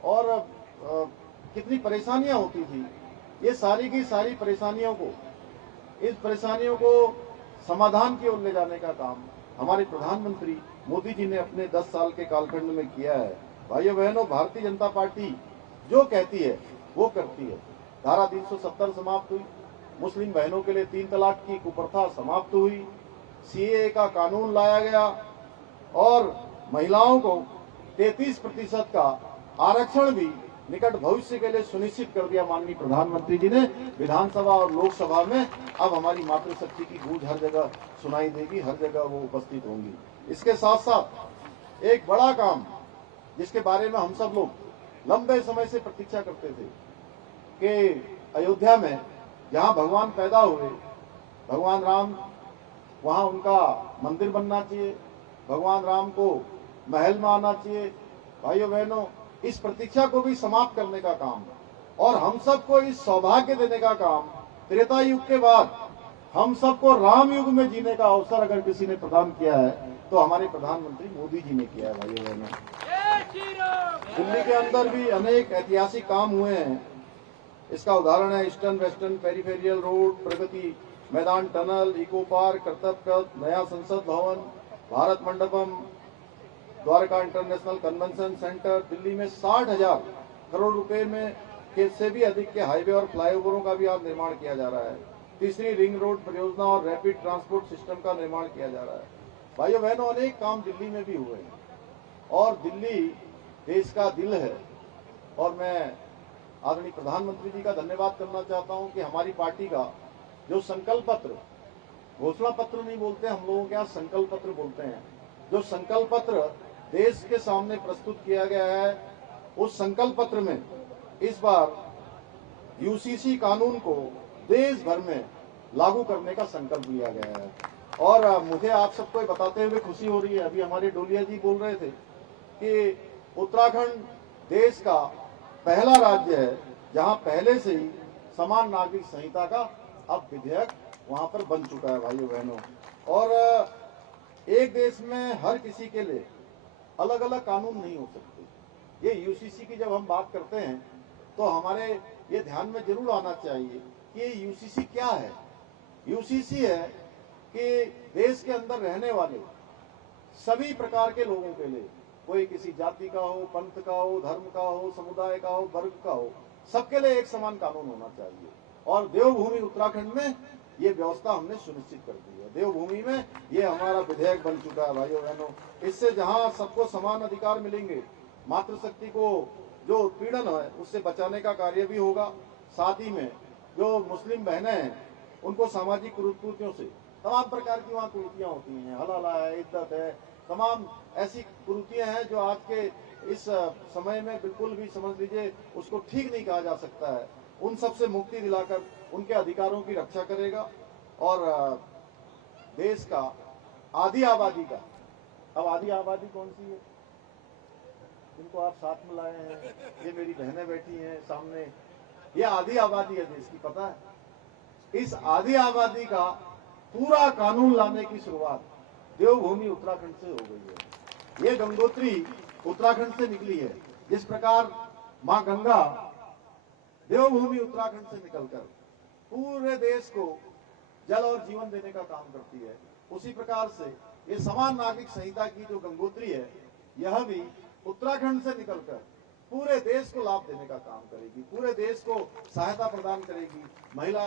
और कितनी परेशानियां होती थी। ये सारी की सारी परेशानियों को समाधान की ओर ले जाने का काम हमारे प्रधानमंत्री मोदी जी ने अपने 10 साल के कालखंड में किया है। भाइयों बहनों, भारतीय जनता पार्टी जो कहती है वो करती है। धारा 370 समाप्त हुई, मुस्लिम बहनों के लिए 3 तलाक की कुप्रथा समाप्त हुई, सीएए का कानून लाया गया और महिलाओं को 33% का आरक्षण भी निकट भविष्य के लिए सुनिश्चित कर दिया माननीय प्रधानमंत्री जी ने। विधानसभा और लोकसभा में अब हमारी मातृशक्ति की गूंज हर जगह सुनाई देगी, हर जगह वो उपस्थित होंगी। इसके साथ साथ एक बड़ा काम जिसके बारे में हम सब लोग लंबे समय से प्रतीक्षा करते थे कि अयोध्या में जहां भगवान पैदा हुए, भगवान राम, वहां उनका मंदिर बनना चाहिए, भगवान राम को महल में आना चाहिए। भाइयों बहनों, इस प्रतीक्षा को भी समाप्त करने का काम और हम सबको इस सौभाग्य देने का काम त्रेता युग के बाद हम सबको राम युग में जीने का अवसर अगर किसी ने प्रदान किया है तो हमारे प्रधानमंत्री मोदी जी ने किया है। भाइयों बहनों, दिल्ली के अंदर भी अनेक ऐतिहासिक काम हुए हैं। इसका उदाहरण है eastern western peripheral road, Pragati Maidan tunnel, eco park, कर्तव्य पथ, नया संसद भवन, Bharat Mandapam, Dwarka international convention centre. Delhi में 60,000 करोड़ रुपए में से भी अधिक के हाईवे और फ्लाईओवरों का भी आज निर्माण किया जा रहा है। तीसरी रिंग रोड परियोजना और रैपिड ट्रांसपोर्ट सिस्टम का निर्माण किया जा रहा है। भाइयों बहनों, अनेक काम दिल्ली में भी हुए हैं और दिल्ली देश का दिल है। और मैं आदरणीय प्रधानमंत्री जी का धन्यवाद करना चाहता हूं कि हमारी पार्टी का जो संकल्प पत्र, घोषणा पत्र नहीं बोलते हम लोगों के यहाँ, संकल्प पत्र बोलते हैं, जो संकल्प पत्र देश के सामने प्रस्तुत किया गया है, उस संकल्प पत्र में इस बार यूसीसी कानून को देश भर में लागू करने का संकल्प लिया गया है। और मुझे आप सबको बताते हुए खुशी हो रही है, अभी हमारे डोलिया जी बोल रहे थे कि उत्तराखंड देश का पहला राज्य है जहां पहले से ही समान नागरिक संहिता का अब विधेयक वहां पर बन चुका है। भाइयों बहनों, और एक देश में हर किसी के लिए अलग अलग कानून नहीं हो सकते। ये यूसीसी की जब हम बात करते हैं तो हमारे ये ध्यान में जरूर आना चाहिए कि ये यूसीसी क्या है। यूसीसी है कि देश के अंदर रहने वाले सभी प्रकार के लोगों के लिए, कोई किसी जाति का हो, पंथ का हो, धर्म का हो, समुदाय का हो, वर्ग का हो, सबके लिए एक समान कानून होना चाहिए। और देवभूमि उत्तराखंड में ये व्यवस्था हमने सुनिश्चित कर दी है। देवभूमि में ये हमारा विधेयक बन चुका है। भाइयों बहनों, इससे जहां सबको समान अधिकार मिलेंगे, मातृशक्ति को जो उत्पीड़न है उससे बचाने का कार्य भी होगा। साथ ही में जो मुस्लिम बहनें हैं उनको सामाजिक कुरीतियों से, तमाम प्रकार की वहाँ कुरीतियां होती हैं, हलाला है, इद्दत है, तमाम ऐसी कुरीतियां हैं जो आज के इस समय में बिल्कुल भी समझ लीजिए उसको ठीक नहीं कहा जा सकता है। उन सब से मुक्ति दिलाकर उनके अधिकारों की रक्षा करेगा और देश का आधी आबादी का, अब आधी आबादी कौन सी है जिनको आप साथ में लाए हैं, ये मेरी बहनें बैठी हैं सामने, ये आधी आबादी है देश की, पता है। इस आधी आबादी का पूरा कानून लाने की शुरुआत देवभूमि उत्तराखंड से हो गई है। ये गंगोत्री उत्तराखंड से निकली है। जिस प्रकार मां गंगा देवभूमि उत्तराखंड से निकलकर पूरे देश को जल और जीवन देने का काम करती है, उसी प्रकार से ये समान नागरिक संहिता की जो गंगोत्री है, यह भी उत्तराखंड से निकलकर पूरे देश को लाभ देने का काम करेगी, पूरे देश को सहायता प्रदान करेगी, महिला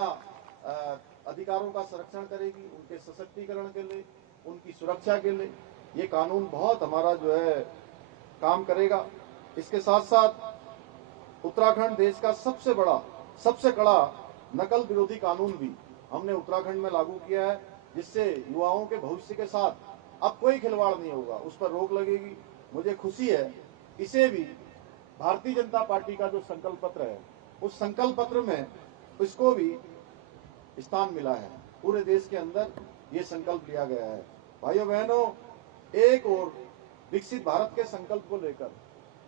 अधिकारों का संरक्षण करेगी, उनके सशक्तिकरण के लिए, उनकी सुरक्षा के लिए ये कानून बहुत हमारा जो है काम करेगा। इसके साथ साथ उत्तराखंड देश का सबसे बड़ा, सबसे कड़ा नकल विरोधी कानून भी हमने उत्तराखंड में लागू किया है, जिससे युवाओं के भविष्य के साथ अब कोई खिलवाड़ नहीं होगा, उस पर रोक लगेगी। मुझे खुशी है, इसे भी भारतीय जनता पार्टी का जो संकल्प पत्र है, उस संकल्प पत्र में इसको भी स्थान मिला है। पूरे देश के अंदर ये संकल्प लिया गया है। भाइयों बहनों, एक और विकसित भारत के संकल्प को लेकर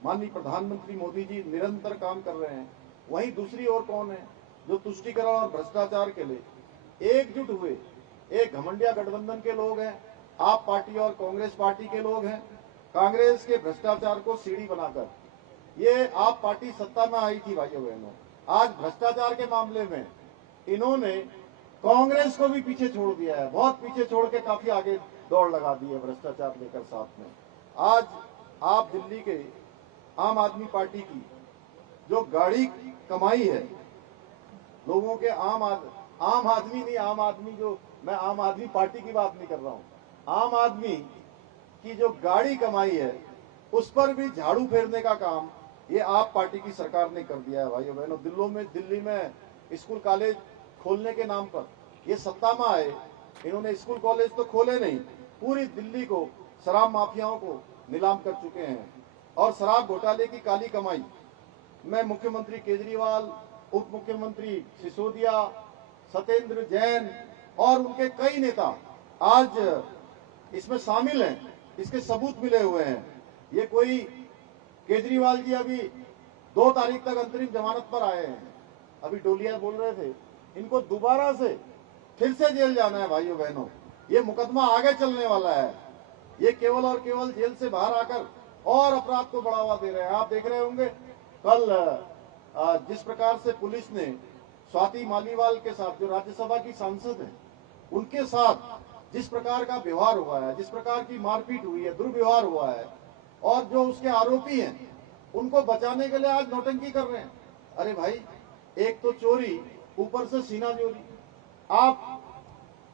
माननीय प्रधानमंत्री मोदी जी निरंतर काम कर रहे हैं। वहीं दूसरी ओर कौन है जो तुष्टीकरण और भ्रष्टाचार के लिए एकजुट हुए? एक घमंडिया गठबंधन के लोग हैं, आप पार्टी और कांग्रेस पार्टी के लोग हैं। कांग्रेस के भ्रष्टाचार को सीढ़ी बनाकर ये आप पार्टी सत्ता में आई थी। भाइयों बहनों, आज भ्रष्टाचार के मामले में इन्होंने कांग्रेस को भी पीछे छोड़ दिया है, बहुत पीछे छोड़ के काफी आगे दौड़ लगा दी है भ्रष्टाचार लेकर साथ में। आज आप दिल्ली के आम आदमी पार्टी की जो गाड़ी कमाई है, लोगों के आम आदमी नहीं, आम आदमी जो, मैं आम आदमी पार्टी की बात नहीं कर रहा हूं, आम आदमी की जो गाड़ी कमाई है उस पर भी झाड़ू फेरने का काम ये आप पार्टी की सरकार ने कर दिया है। भाइयों बहनों, दिल्ली में स्कूल कॉलेज खोलने के नाम पर ये सत्ता में आए, इन्होंने स्कूल कॉलेज तो खोले नहीं, पूरी दिल्ली को शराब माफियाओं को नीलाम कर चुके हैं। और शराब घोटाले की काली कमाई में मुख्यमंत्री केजरीवाल, उप मुख्यमंत्री सिसोदिया, सत्येंद्र जैन और उनके कई नेता आज इसमें शामिल हैं, इसके सबूत मिले हुए हैं। ये कोई केजरीवाल जी अभी 2 तारीख तक अंतरिम जमानत पर आए हैं। अभी डोलिया बोल रहे थे, इनको दोबारा से फिर से जेल जाना है। भाइयों बहनों, ये मुकदमा आगे चलने वाला है। ये केवल और केवल जेल से बाहर आकर और अपराध को बढ़ावा दे रहे हैं। आप देख रहे होंगे कल जिस प्रकार से पुलिस ने स्वाति मालीवाल के साथ, जो राज्यसभा की सांसद है, उनके साथ जिस प्रकार का व्यवहार हुआ है, जिस प्रकार की मारपीट हुई है, दुर्व्यवहार हुआ है, और जो उसके आरोपी हैं उनको बचाने के लिए आज नौटंकी कर रहे हैं। अरे भाई, एक तो चोरी, ऊपर से सीना चोरी। आप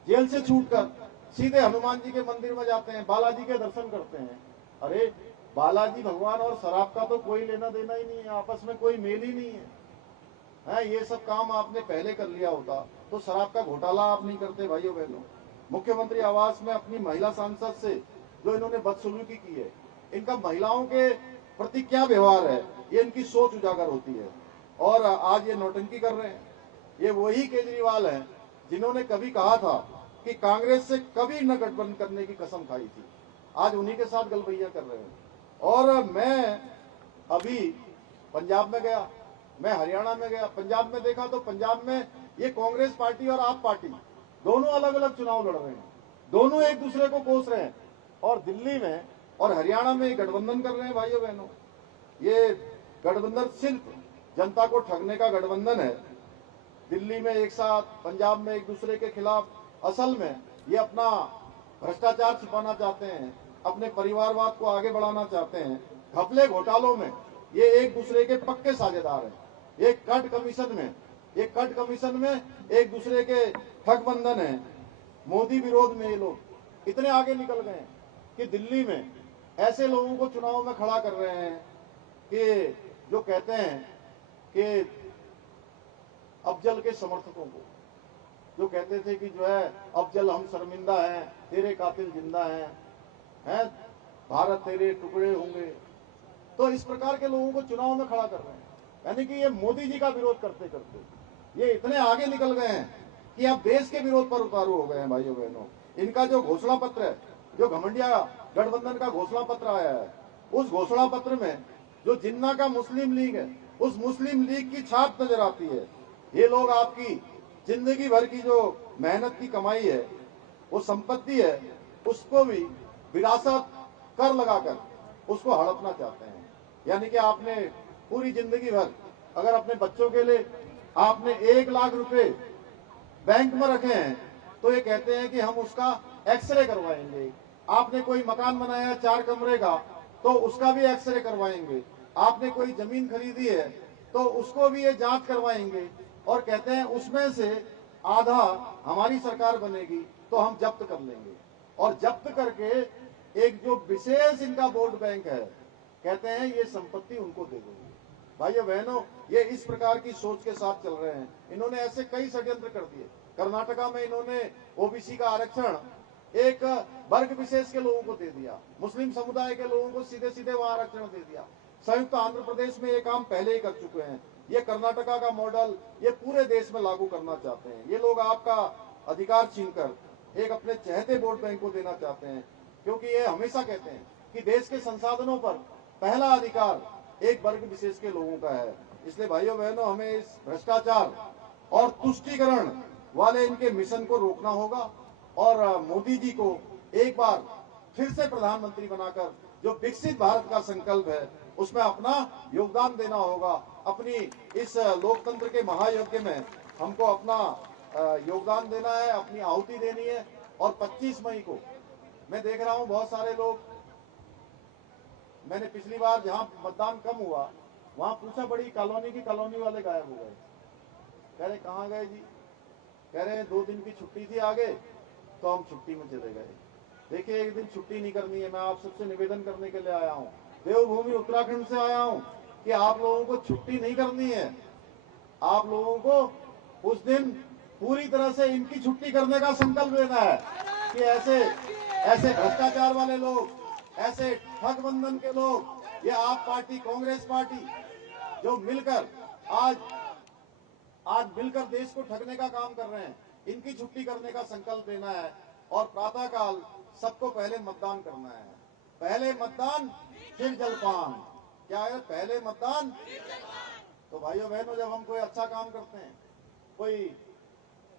जेल से छूटकर सीधे हनुमान जी के मंदिर में जाते हैं, बालाजी के दर्शन करते हैं। अरे बालाजी भगवान और शराब का तो कोई लेना देना ही नहीं है, आपस में कोई मेल ही नहीं है। ये सब काम आपने पहले कर लिया होता तो शराब का घोटाला आप नहीं करते। भाइयों बहनों, मुख्यमंत्री आवास में अपनी महिला सांसद से जो इन्होंने बदसलूकी की है, इनका महिलाओं के प्रति क्या व्यवहार है, ये इनकी सोच उजागर होती है। और आज ये नौटंकी कर रहे हैं। ये वही केजरीवाल हैं जिन्होंने कभी कहा था कि कांग्रेस से कभी न गठबंधन करने की कसम खाई थी, आज उन्हीं के साथ गलबैया कर रहे हैं। और मैं अभी पंजाब में गया, मैं हरियाणा में गया, पंजाब में देखा तो पंजाब में ये कांग्रेस पार्टी और आप पार्टी दोनों अलग अलग चुनाव लड़ रहे हैं, दोनों एक दूसरे को कोस रहे हैं। और दिल्ली में और हरियाणा में गठबंधन कर रहे हैं। भाइयों बहनों, ये गठबंधन सिर्फ जनता को ठगने का गठबंधन है। दिल्ली में एक साथ, पंजाब में एक दूसरे के खिलाफ। असल में ये अपना भ्रष्टाचार छिपाना चाहते हैं, अपने परिवारवाद को आगे बढ़ाना चाहते हैं। घपले घोटालों में ये एक दूसरे के पक्के साझेदार हैं। एक कट कमीशन में एक दूसरे के ठगबंधन है। मोदी विरोध में ये लोग इतने आगे निकल गए हैं कि दिल्ली में ऐसे लोगों को चुनाव में खड़ा कर रहे हैं कि जो कहते हैं कि अफजल के समर्थकों को, जो कहते थे कि जो है अफजल हम शर्मिंदा हैं, तेरे कातिल जिंदा हैं, भारत तेरे टुकड़े होंगे। तो इस प्रकार के लोगों को चुनाव में खड़ा कर रहे हैं। यानी कि ये मोदी जी का विरोध करते करते ये इतने आगे निकल गए हैं कि अब देश के विरोध पर उतारू हो गए हैं। भाइयों बहनों, इनका जो घोषणा पत्र है, जो घमंडिया गठबंधन का घोषणा पत्र आया है, उस घोषणा पत्र में जो जिन्ना का मुस्लिम लीग है, उस मुस्लिम लीग की छाप नजर आती है। ये लोग आपकी जिंदगी भर की जो मेहनत की कमाई है, वो संपत्ति है, उसको भी विरासत कर लगाकर उसको हड़पना चाहते हैं। यानी कि आपने पूरी जिंदगी भर अगर अपने बच्चों के लिए आपने 1 लाख रुपए बैंक में रखे हैं, तो ये कहते हैं कि हम उसका एक्सरे करवाएंगे। आपने कोई मकान बनाया 4 कमरे का, तो उसका भी एक्सरे करवाएंगे। आपने कोई जमीन खरीदी है तो उसको भी ये जांच करवाएंगे और कहते हैं उसमें से आधा हमारी सरकार बनेगी तो हम जब्त कर लेंगे, और जब्त करके एक जो विशेष इनका वोट बैंक है कहते हैं ये संपत्ति उनको दे देंगे। भाइयों बहनों, ये इस प्रकार की सोच के साथ चल रहे हैं। इन्होंने ऐसे कई षड्यंत्र कर दिए। कर्नाटका में इन्होंने ओबीसी का आरक्षण एक वर्ग विशेष के लोगों को दे दिया, मुस्लिम समुदाय के लोगों को सीधे सीधे वहां आरक्षण दे दिया। संयुक्त आंध्र प्रदेश में ये काम पहले ही कर चुके हैं। ये कर्नाटका का मॉडल ये पूरे देश में लागू करना चाहते हैं। ये लोग आपका अधिकार छीनकर एक अपने चहेते वोट बैंक को देना चाहते हैं, क्योंकि ये हमेशा कहते हैं कि देश के संसाधनों पर पहला अधिकार एक वर्ग विशेष के लोगों का है। इसलिए भाइयों बहनों, हमें इस भ्रष्टाचार और तुष्टीकरण वाले इनके मिशन को रोकना होगा और मोदी जी को एक बार फिर से प्रधानमंत्री बनाकर जो विकसित भारत का संकल्प है उसमें अपना योगदान देना होगा। अपनी इस लोकतंत्र के महायज्ञ में हमको अपना योगदान देना है, अपनी आहुति देनी है। और 25 मई को मैं देख रहा हूं बहुत सारे लोग, मैंने पिछली बार जहां मतदान कम हुआ वहां पूछा, बड़ी कॉलोनी की कॉलोनी वाले गायब हो गए। कह रहे कहाँ गए जी? कह रहे 2 दिन की छुट्टी थी आगे तो हम छुट्टी में चले गए। देखिए, एक दिन छुट्टी नहीं करनी है। मैं आप सबसे निवेदन करने के लिए आया हूँ, देवभूमि उत्तराखंड से आया हूँ कि आप लोगों को छुट्टी नहीं करनी है। आप लोगों को उस दिन पूरी तरह से इनकी छुट्टी करने का संकल्प लेना है कि ऐसे भ्रष्टाचार वाले लोग, ऐसे ठग बंधन के लोग, ये आप पार्टी कांग्रेस पार्टी जो मिलकर आज मिलकर देश को ठगने का काम कर रहे हैं, इनकी छुट्टी करने का संकल्प लेना है। और प्रातःकाल सबको पहले मतदान करना है। पहले मतदान फिर जलपान। क्या है? पहले मतदान। तो भाइयों बहनों, जब हम कोई अच्छा काम करते हैं, कोई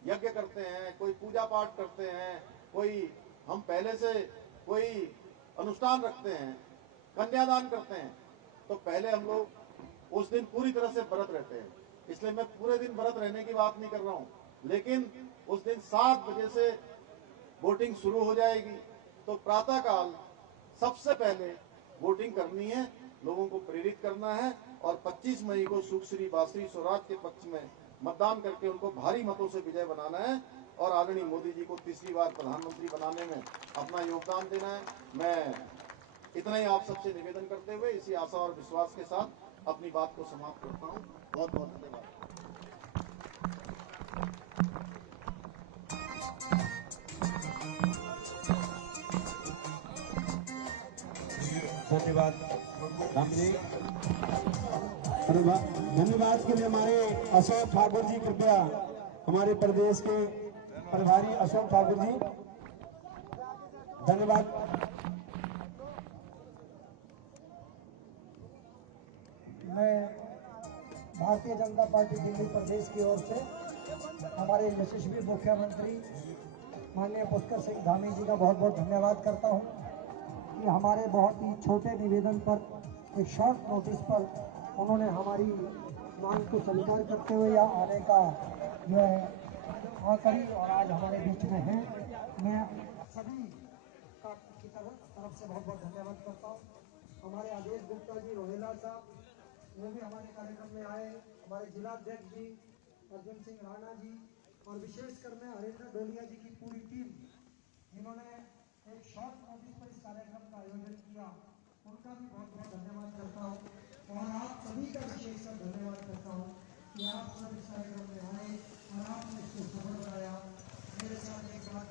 यज्ञ करते हैं, कोई पूजा पाठ करते हैं, हम पहले से कोई अनुष्ठान रखते हैं, कन्यादान करते हैं, तो पहले हम लोग उस दिन पूरी तरह से व्रत रहते हैं। इसलिए मैं पूरे दिन व्रत रहने की बात नहीं कर रहा हूं, लेकिन उस दिन 7 बजे से वोटिंग शुरू हो जाएगी। तो प्रातःकाल सबसे पहले वोटिंग करनी है, लोगों को प्रेरित करना है और 25 मई को सुश्री बाश्री स्वराज के पक्ष में मतदान करके उनको भारी मतों से विजय बनाना है और आदरणीय मोदी जी को तीसरी बार प्रधानमंत्री बनाने में अपना योगदान देना है। मैं इतना ही आप सबसे निवेदन करते हुए इसी आशा और विश्वास के साथ अपनी बात को समाप्त करता हूँ। बहुत बहुत धन्यवाद। धन्यवाद राम जी। धन्यवाद के लिए हमारे अशोक ठाकुर जी, कृपया हमारे प्रदेश के प्रभारी अशोक ठाकुर जी, धन्यवाद। मैं भारतीय जनता पार्टी दिल्ली प्रदेश की ओर से हमारे यशस्वी मुख्यमंत्री माननीय पुष्कर सिंह धामी जी का बहुत बहुत धन्यवाद करता हूं कि हमारे बहुत ही छोटे निवेदन पर, एक शॉर्ट नोटिस पर उन्होंने हमारी मांग को स्वीकार करते हुए यहाँ आने का जो है हाँ करी और आज हमारे बीच में है। मैं सभी की तरफ से बहुत बहुत धन्यवाद करता हूँ। हमारे आदेश गुप्ता जी, रोहेला साहब, वो भी हमारे कार्यक्रम में आए, हमारे जिलाध्यक्ष जी अर्जुन सिंह राणा जी और विशेषकर मैं हरेंद्र डोलिया जी की पूरी टीम, जिन्होंने एक शॉर्ट नोटिस पर इस कार्यक्रम का आयोजन किया, उनका भी बहुत बहुत धन्यवाद करता हूँ। और आप सभी का विशेषकर धन्यवाद करता हूँ कि आप सब इस कार्यक्रम में आए और आपने इसको सफल बनाया। मेरे साथ एक बात